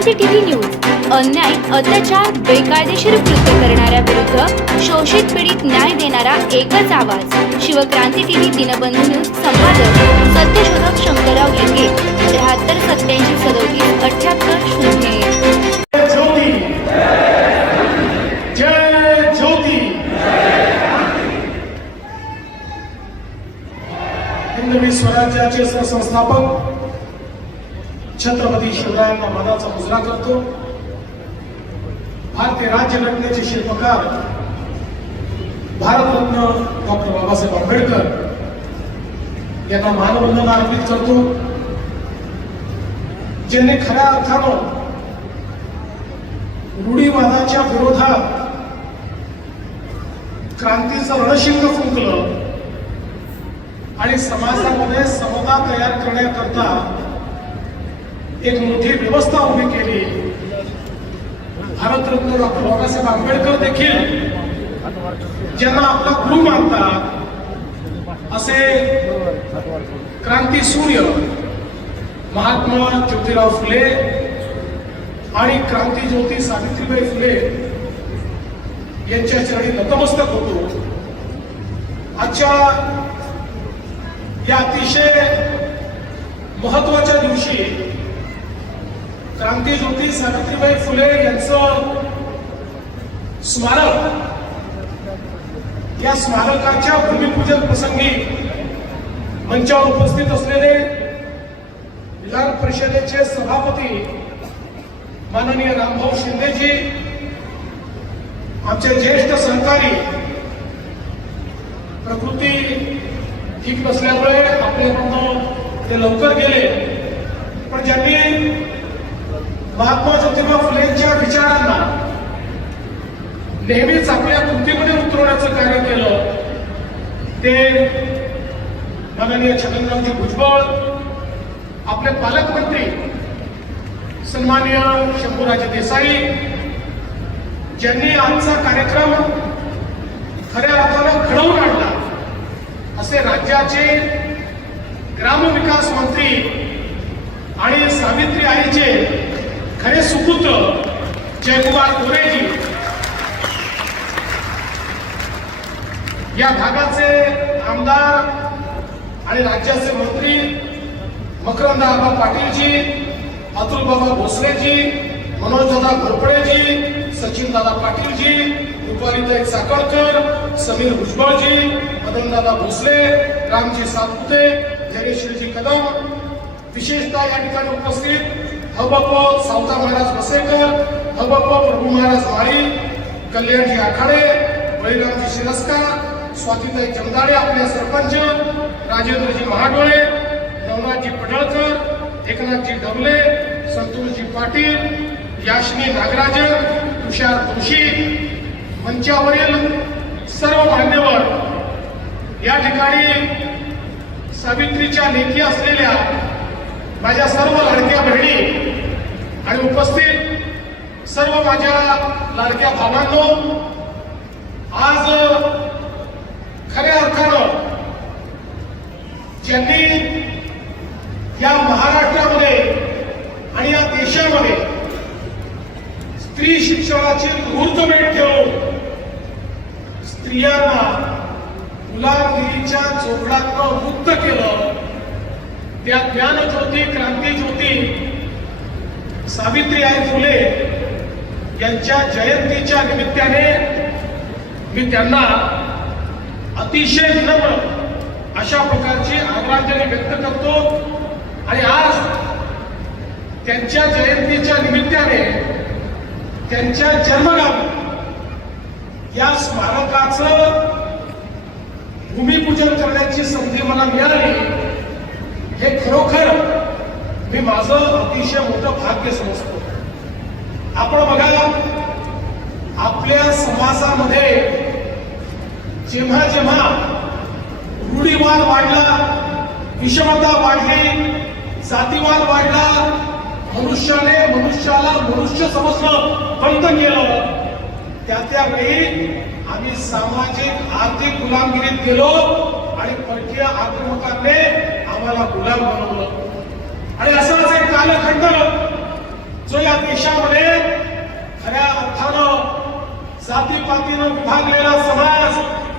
Shivkranti TV news अन्याय अत्याचार बेकायदेशीर कृत्य करणाऱ्या विरुद्ध शोषित पीडित न्याय देणारा एकच आवाज शिवक्रांती टीव्ही दिनबंधू न्यूज संपादक सत्यशोधक शंकरराव लिंगे 73 87 37 78 हिंदवी स्वराज्याचे संस्थापक छत्रपती शिवरायांना मानाचा मुजरा करतो। भारतीय राज्यघटनेचे शिल्पकार भारतरत्न डॉक्टर बाबासाहेब आंबेडकर यांना मानवंदना अर्पित करतो, ज्यांनी खऱ्या अर्थानं रूढीवादाच्या विरोधात क्रांतीचं रणशिंग फुंकलं आणि समाजामध्ये समता तयार करण्याकरता एक मोठी व्यवस्था उभी केली। भारतरत्न डॉक्टर बाबासाहेब आंबेडकर देखील ज्यांना आपला गुरु मानतात असे क्रांती सूर्य महात्मा ज्योतिराव फुले आणि क्रांती ज्योती सावित्रीबाई फुले यांच्या चरणी नतमस्तक होतो। आजच्या या अतिशय महत्वाच्या दिवशी क्रांती ज्योती सावित्रीबाई फुले यांचं स्मारक, या स्मारकाच्या भूमिपूजन प्रसंगी मंचावर उपस्थित असलेले विधान परिषदेचे सभापती माननीय रामभाऊ शिंदेजी, आमचे ज्येष्ठ सहकारी, प्रकृती ठीक नसल्यामुळे आपल्याकडून ते लवकर गेले, पण ज्यांनी महात्मा ज्योतिबा फुलेंच्या विचारांना नेहमीच आपल्या कृतीमध्ये उतरवण्याचं कार्य केलं ते माननीय छगनरावजी भुजबळ, आपले पालकमंत्री सन्माननीय शंभूराजे देसाई, ज्यांनी आजचा कार्यक्रम खऱ्या अर्थानं घडवून आणला, असे राज्याचे ग्रामविकास मंत्री आणि सावित्री आईचे खरे सुपुत्र जयकुमार गोरेजी, या भागाचे आमदार आणि राज्याचे मंत्री मकरंद आबा पाटीलजी, अतुल बाबा भोसलेजी, मनोजदादा घोरपडेजी, सचिनदादा पाटीलजी, रुपालीताई साखळकर, समीर भुजबळजी, मदनदादा भोसले, रामजी सातपुते, धैर्यशीलजी कदम, विशेषतः या ठिकाणी उपस्थित हबप्प सावता महाराज बसेकर, हबप्प प्रभू महाराज माळी, कल्याणजी आखाडे, बळीरामजी शिरस्कार, स्वातीताई जमदाळे, आपल्या सरपंच राजेंद्रजी महाडोळे, नवनाथजी पडळकर, एकनाथजी डबले, संतोषजी पाटील, याशनी नागराजन, तुषार जोशी, मंचावरील सर्व मान्यवर, या ठिकाणी सावित्रीच्या लेखी असलेल्या माझ्या सर्व लाडक्या बहिणी आणि उपस्थित सर्व माझ्या लाडक्या भावांनो, आज खऱ्या अर्थानं ज्यांनी या महाराष्ट्रामध्ये आणि या देशामध्ये स्त्री शिक्षणाची मुहूर्तमेढ ठेवून स्त्रियांना गुलामगिरीच्या चोखडातून मुक्त केलं, त्या ज्ञानज्योती क्रांती ज्योती सावित्रीबाई फुले यांच्या जयंतीच्या निमित्ताने मी त्यांना अतिशय विनम्र अशा प्रकारची आदरांजली व्यक्त करतो। आणि आज त्यांच्या जयंतीच्या निमित्ताने त्यांच्या जन्मगावी या स्मारकाचं भूमिपूजन करण्याची संधी मला मिळाली, हे खरोखर मी माझं अतिशय मोठं भाग्य समजतो। आपण बघा, आपल्या समाजामध्ये जेव्हा जेव्हा रूढीवाद वाढला, विषमता वाढली, जातीवाद वाढला, मनुष्याने मनुष्याला मनुष्य समजणं बंद केलं, त्यावेळी आम्ही सामाजिक आर्थिक गुलामगिरीत गेलो आणि परकीय आक्रमकांनी आम्हाला गुलाम बनवलं। आणि असाच एक कालखंड जो या जातीपातीनं विभागलेला समाज